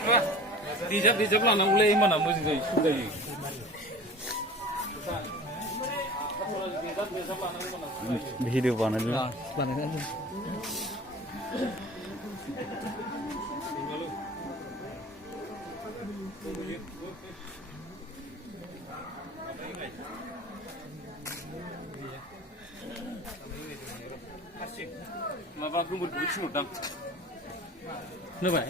Dijab लानांगौलै होमबाना मोजां जायो सुद जायो भिडिअ बानायदों माबा गोमोरखौबो थिनहरदां खोनाबाय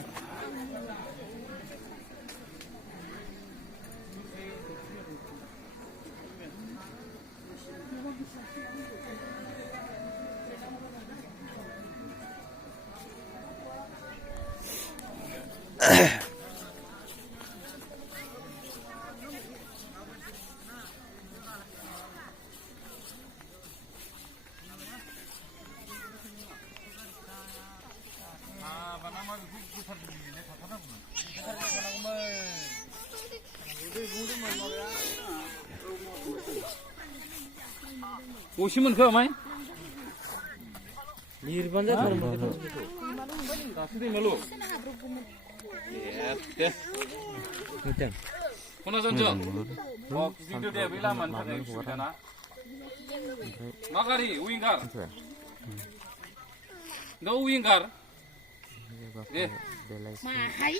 Usi monkho amai? Lirban ja thar monkho. Kasu dei malu. Yes. Niteng. Kona janjo. Oh, video dia bila man thar sudah na. Magari winger. No winger. Eh. Mahai.